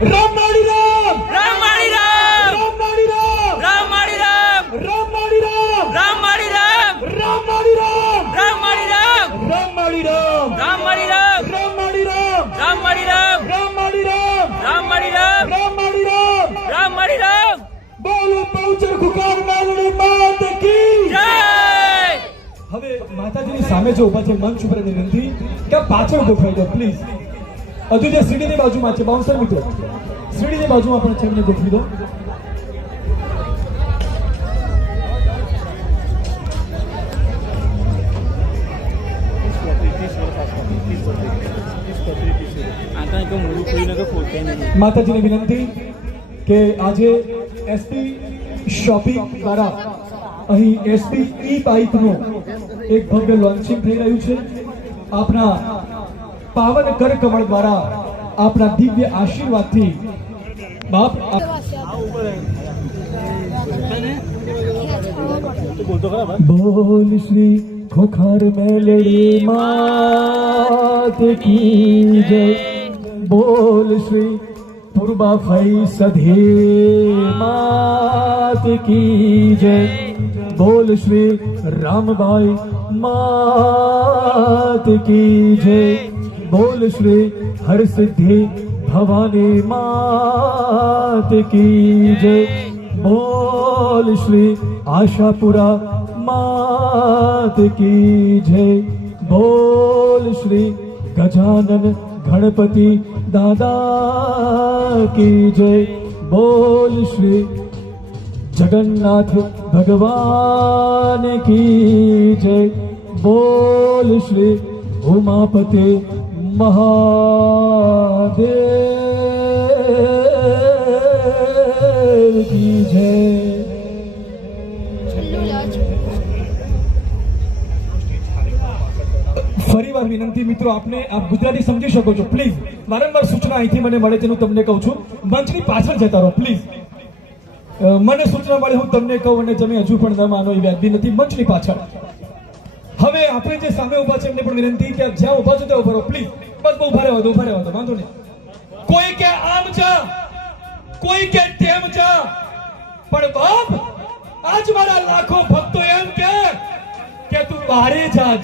રામ માળી રામ રામ માળી રામ રામ માળી રામ રામ માળી રામ રામ માળી રામ રામ માળી રામ રામ માળી રામ રામ માળી રામ રામ માળી રામ રામ માળી રામ રામ માળી રામ રામ માળી રામ રામ માળી રામ રામ માળી રામ રામ માળી રામ રામ માળી રામ બોલો બહુચર ખુકાર મેલડી માત કી જય હવે માતાજીની સામે જો ઊભા છે મંચ ઉપર વિનંતી કે પાછળ ગોઠવાઈ દો પ્લીઝ. હજુ જે સીડીની બાજુમાં છે બાઉન્સર મિત્રો સીડીની બાજુમાં પણ છે એમને ગોઠવી દો. માતાજીને વિનંતી કે આજે એસપી શોપિંગ દ્વારા અહીં એસપી ઈ બાઇકનું એક ભવ્ય લોન્ચિંગ થઈ રહ્યું છે. આપના પાવન કર કમળ દ્વારા આપના દિવ્ય આશીર્વાદથી બાપ બોલ શ્રી ખોખાર મેલડી માત કી જય. બોલ શ્રી પૂર્વા ફઈ સધે માત કી જય. બોલ શ્રી રામભાઈ માત કી જય. બોલ શ્રી હરસિદ્ધિ ભવાની માત કી જય. બોલ શ્રી આશાપુરા માત કી જય. બોલ શ્રી ગજાનન ગણપતિ દાદા કી જય. બોલ શ્રી જગન્નાથ ભગવાન કી જય. બોલ શ્રી ઉમાપતિ મહાદેવ કી જય. ફરીવાર વિનંતી મિત્રો આપને આપ ગુજરાતી સમજી શકો છો પ્લીઝ. વારંવાર સૂચના અહીંથી મને મળે તેનું તમને કહું છું. મંચની પાછળ જતા રહો પ્લીઝ. મને સૂચના મળે હું તમને કહું અને તમે હજુ પણ ન માનો એ વ્યાજબી નથી. મંચની પાછળ હવે આપણે જે સામે ઉભા છે એમને પણ વિનંતી કે જ્યાં ઉભા છો ત્યાં ઉભા રહો પ્લીઝ. બસ ઉભા રહેવા દો વાંધો નહીં. કોઈ કે આમ જા કોઈ કે તેમ જા પણ બાપ આજ મારા લાખો ભક્તો એમ કે તું બારે જા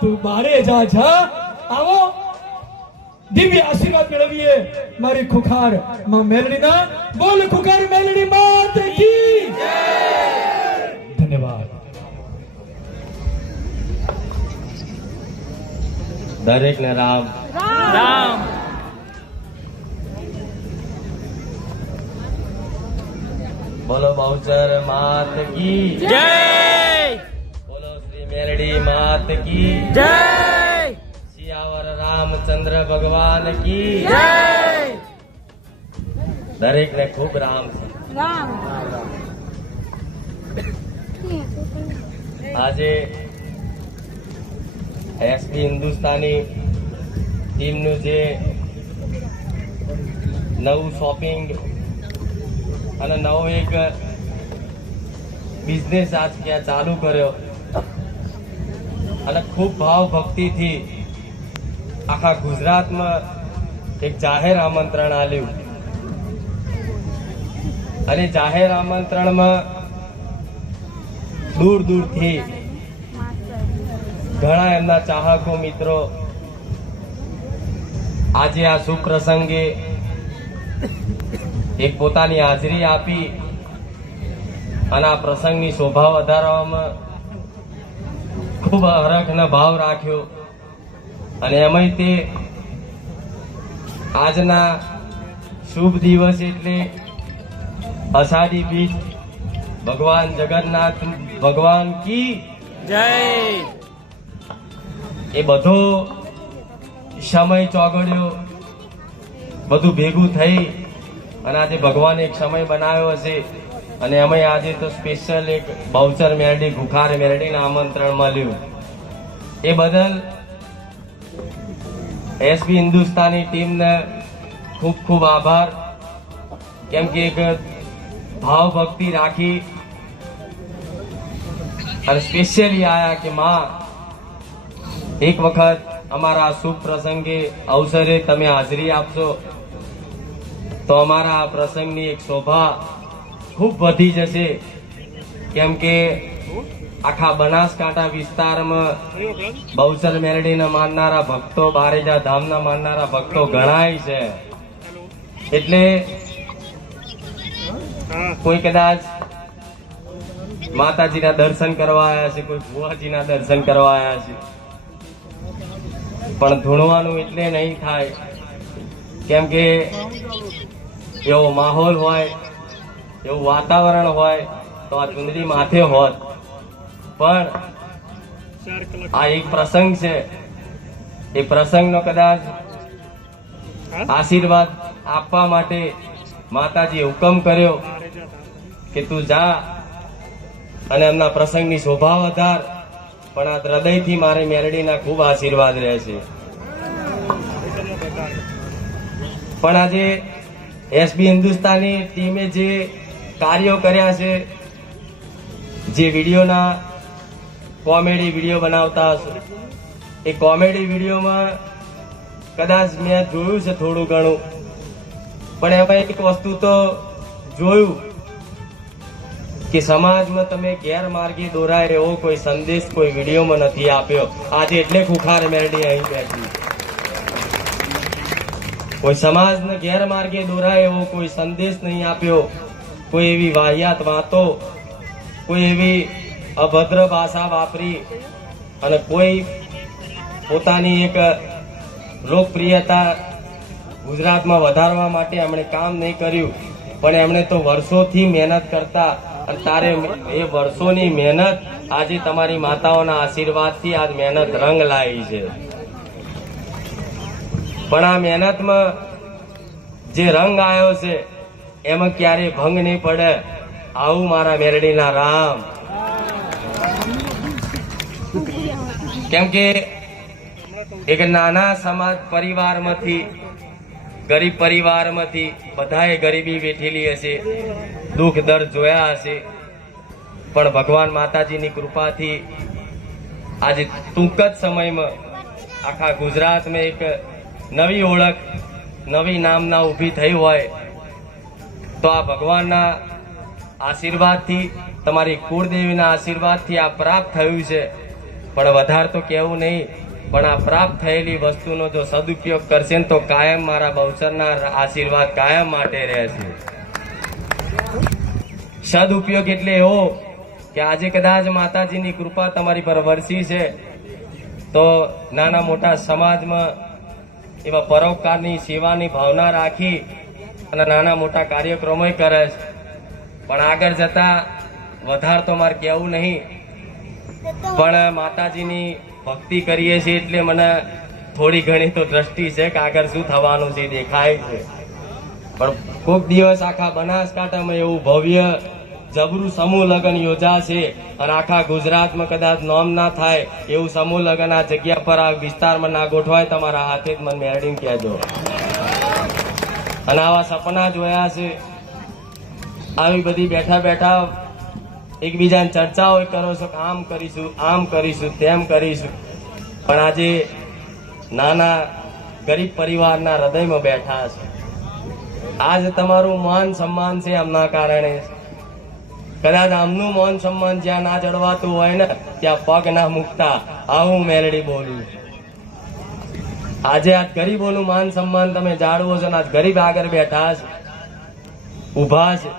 તું બારે જા. આવો દિવ્ય આશીર્વાદ મેળવીએ મારી ખુખાર માં મેલડીના. બોલ ખુખાર મેલડી માત કી જય. ધન્યવાદ. દરેક ને રામ રામ બોલો બહુચર માત કી જય બોલો શ્રી મેલડી માત કી જય સિયાવર રામચંદ્ર ભગવાન કી જય દરેક ને ખૂબ રામ છે. આજે એસપી હિન્દુસ્તાની ટીમનું જે નવું શોપિંગ અને નવો એક બિઝનેસ આજ ત્યાં ચાલુ કર્યો અને ખૂબ ભાવ ભક્તિથી આખા ગુજરાતમાં એક જાહેર આમંત્રણ આપ્યું અને જાહેર આમંત્રણમાં દૂર દૂરથી ઘણા એમના ચાહકો મિત્રો આજે આ શુભ પ્રસંગે એક પોતાની હાજરી આપી અને આ પ્રસંગની શોભા વધારવામાં ખૂબ હરખનો ભાવ રાખ્યો. અને એમાંય તે આજના શુભ દિવસ એટલે અષાઢી બીજ ભગવાન જગન્નાથ ભગવાન કી જય એ બધો સમય ચોગડ્યો બધું ભેગું થઈ અને આજે ભગવાન એક સમય બનાવ્યો હશે અને અમે આજે તો સ્પેશિયલ એક બહુચર મેરડી ખુખાર મેરડીના આમંત્રણ મળ્યું. એ બદલ એસપી હિન્દુસ્તાની ટીમને ખૂબ ખૂબ આભાર. કેમ કે એક ભાવ ભક્તિ રાખી અને સ્પેશિયલી આયા કે માં એક વખત અમારા શુભ પ્રસંગે અવસરે તમે હાજરી આપશો તો અમારા આ પ્રસંગની એક શોભા ખૂબ વધી જશે. કેમ કે આખા બનાસકાંઠા વિસ્તારમાં બહુચર મેલડીને માનનારા ભક્તો, બારેજા ધામના માનનારા ભક્તો ઘણાય છે. એટલે કોઈ કદાચ માતાજીના દર્શન કરવા આવ્યા છે, કોઈ ભુવાજીના દર્શન કરવા આવ્યા છે, પણ ધૂણવાનું એટલે નહીં થાય. કેમ કે એવો માહોલ હોય, એવું વાતાવરણ હોય તો આ ચુંદડી માથે હોત. પણ આ એક પ્રસંગ છે, એ પ્રસંગનો કદાચ આશીર્વાદ આપવા માટે માતાજીએ હુકમ કર્યો કે તું જા અને એમના પ્રસંગની શોભા વધાર. પણ આ હૃદયથી મારી મેલડીના ખૂબ આશીર્વાદ રહે છે. પણ આજે એસબી હિન્દુસ્તાની ટીમે જે કાર્યો કર્યા છે, જે વિડીયોના કોમેડી વિડીયો બનાવતા હશો, એ કોમેડી વિડીયોમાં કદાચ મેં જોયું છે થોડું ઘણું, પણ એમાં એક વસ્તુ તો જોયું કે સમાજમાં તમે ગેરમાર્ગે દોરાય એવો કોઈ સંદેશ કોઈ વિડીયોમાં નથી આપ્યો. આજે એટલે ખુખાર મેલડી અહીં બેઠી. કોઈ સમાજને ગેરમાર્ગે દોરાય એવો કોઈ સંદેશ નહીં આપ્યો. કોઈ એવી વાહિયાત વાતો, કોઈ એવી અભદ્ર ભાષા વાપરી અને કોઈ પોતાની એક લોકપ્રિયતા ગુજરાતમાં વધારવા માટે એમણે કામ નહીં કર્યું. પણ એમણે તો વર્ષોથી મહેનત કરતા, અને તારે એ વર્ષોની મહેનત આજે તમારી માતાઓના આશીર્વાદથી આજ મહેનત રંગ લાવી છે. પણ આ મહેનતમાં જે રંગ આવ્યો છે એમાં ક્યારે ભંગ નહીં પડે. આવું મારા મેલડીના રામ. કેમ કે એક નાના સમાજ પરિવારમાંથી, ગરીબ પરિવારમાંથી બધાએ ગરીબી વેઠેલી હશે, દુઃખ દર્દ જોયા હશે, પણ ભગવાન માતાજીની કૃપાથી આજે ટૂંક જ સમયમાં આખા ગુજરાતમાં એક નવી ઓળખ, નવી નામના ઊભી થઈ હોય તો આ ભગવાનના આશીર્વાદથી, તમારી કુળદેવીના આશીર્વાદથી આ પ્રાપ્ત થયું છે. પણ વધારે તો કહેવું નહીં, પણ આ પ્રાપ્ત થયેલી વસ્તુનો જો સદુપયોગ કરશે ને તો કાયમ મારા બહુચરના આશીર્વાદ કાયમ માટે રહેશે. સદુપયોગ એટલે એવો કે આજે કદાચ માતાજીની કૃપા તમારી પર વરસી છે તો નાના મોટા સમાજમાં એવા પરોપકારની સેવાની ભાવના રાખી અને નાના મોટા કાર્યક્રમો કરે છે. પણ આગળ જતા વધારે તો મારે કહેવું નહીં, પણ માતાજીની ભક્તિ કરીએ છીએ એટલે મને થોડી ઘણી તો દ્રષ્ટિ છે કે આગળ શું થવાનું છે દેખાય છે. પણ કોઈક દિવસ આખા બનાસકાંઠામાં એવું ભવ્ય જબરું સમૂહ લગ્ન યોજાશે અને આખા ગુજરાતમાં કદાચ નોમ ના થાય એવું સમૂહ લગ્ન આ જગ્યા પર, આ વિસ્તારમાં ના ગોઠવાય. તમારા હાથે જ મને મેળવીને કહેજો. અને આવા સપના જોયા છે, આવી બધી બેઠા બેઠા એકબીજાને ચર્ચાઓ કરો છો કે આમ કરીશું, આમ કરીશું, તેમ કરીશું. પણ આજે નાના ગરીબ પરિવારના હૃદયમાં બેઠા છે. આજ તમારું માન સન્માન છે એમના કારણે. કદાચ આમનું માન સન્માન જ્યાં ના જળવાતું હોય ને ત્યાં પગ ના મૂકતા. આવું મેલડી બોલું. આજે આ ગરીબોનું માન સન્માન તમે જાળવો છો ને આજ ગરીબ આગળ બેઠા છે, ઉભા છે.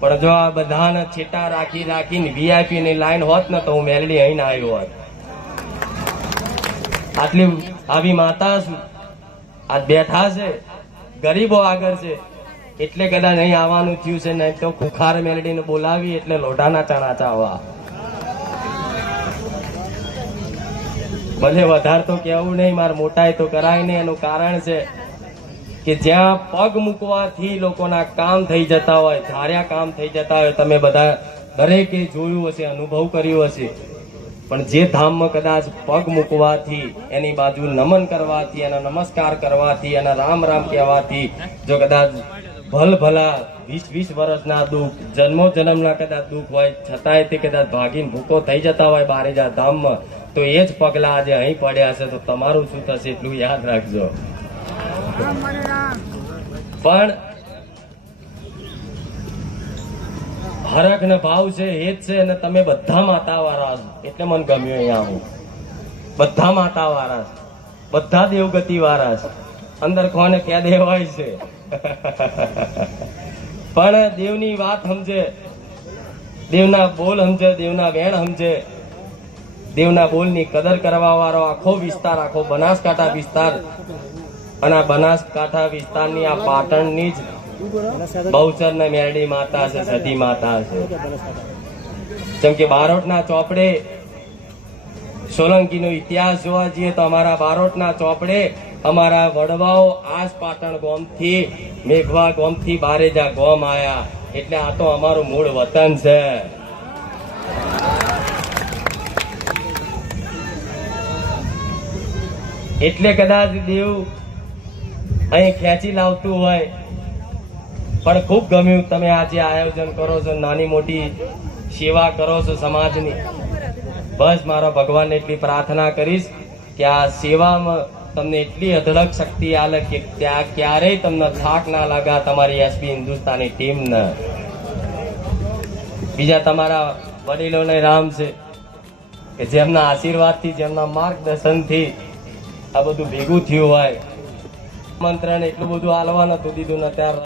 પણ જો આ બધાને છેટા રાખી રાખીને વીઆઈપી ની લાઈન હોત ને તો હું મેલડી અહીં ના આવ્યો હોત. આટલી આવી માતા છું, આજ બેઠા છે, ગરીબો આગળ છે એટલે કદાચ અહીં આવવાનું થયું છે. નહીં તો ખુખાર મેલડીને બોલાવી એટલે લોઢાના ચણા ચાવવા. ભલે વધારે તો કેવું નહીં, મારે મોટાઈ તો કરાય નહીં. એનું કારણ છે કે જ્યાં પગ મૂકવાથી લોકોના કામ થઈ જતા હોય, ધાર્યા કામ થઈ જતા હોય, તમે બધા દરેકે જોયું હશે, અનુભવ કર્યો હશે. પણ જે ધામમાં કદાચ પગ મૂકવાથી, એની બાજુ નમન કરવાથી, એના નમસ્કાર કરવાથી, એના રામ રામ કહેવાથી જો કદાચ ભલા 20-20 વર્ષના દુઃખ, જન્મો જન્મના કદાચ દુઃખ હોય છતાંય તે કદાચ ભાગીને ભૂકો થઈ જતા હોય બારેજા ધામમાં, તો એ જ પગલા આજે અહીં પડ્યા છે. તો તમારું શું થશે એટલું યાદ રાખજો. પણ હરખ ને ભાવ છે હેત છે અને તમે બધા માતા વાળા છો એટલે મને ગમ્યું અહીંયા આવું. બધા માતા વાળા છે, બધા દેવગતિ વાળા છે, અંદર કોને ક્યાં દેવાય છે પણ દેવની વાત સમજે, દેવના બોલ સમજે, દેવના વેણ સમજે, દેવના બોલની કદર કરવા વાળો આખો વિસ્તાર, આખો બનાસકાંઠા વિસ્તાર અને આ બનાસકાંઠા વિસ્તારની આ પાટણની જ બહુચર ને મેરડી માતા છે, સતી માતા છે. જેમ કે બારોટના ચોપડે સોલંકીનો ઇતિહાસ જોવા જઈએ તો અમારા બારોટના ચોપડે અમારા વડવાઓ આજ પાટણ ગોમથી મેઘવા ગોમથી બારેજા ગોમ આયા એટલે આ તો અમારું મૂળ વતન છે. એટલે કદાચ દેવ અહીં ખેંચી લાવતું હોય પણ ખૂબ ગમ્યું તમે આજે આયોજન કરો છો, નાની મોટી સેવા કરો છો સમાજની. બસ મારા ભગવાનને એટલી પ્રાર્થના કરીશ કે આ સેવામાં તમને એટલી અઢળક શક્તિ આલે કે ત્યાં ક્યારેય તમને થાક ના લાગા તમારી એસબી હિન્દુસ્તાની ટીમને. બીજા તમારા વડીલોને રામ છે કે જેમના આશીર્વાદથી, જેમના માર્ગદર્શનથી આ બધું ભેગું થયું હોય. મંત્રને એટલું બધું હાલવા નતું દીધું ને ત્યારે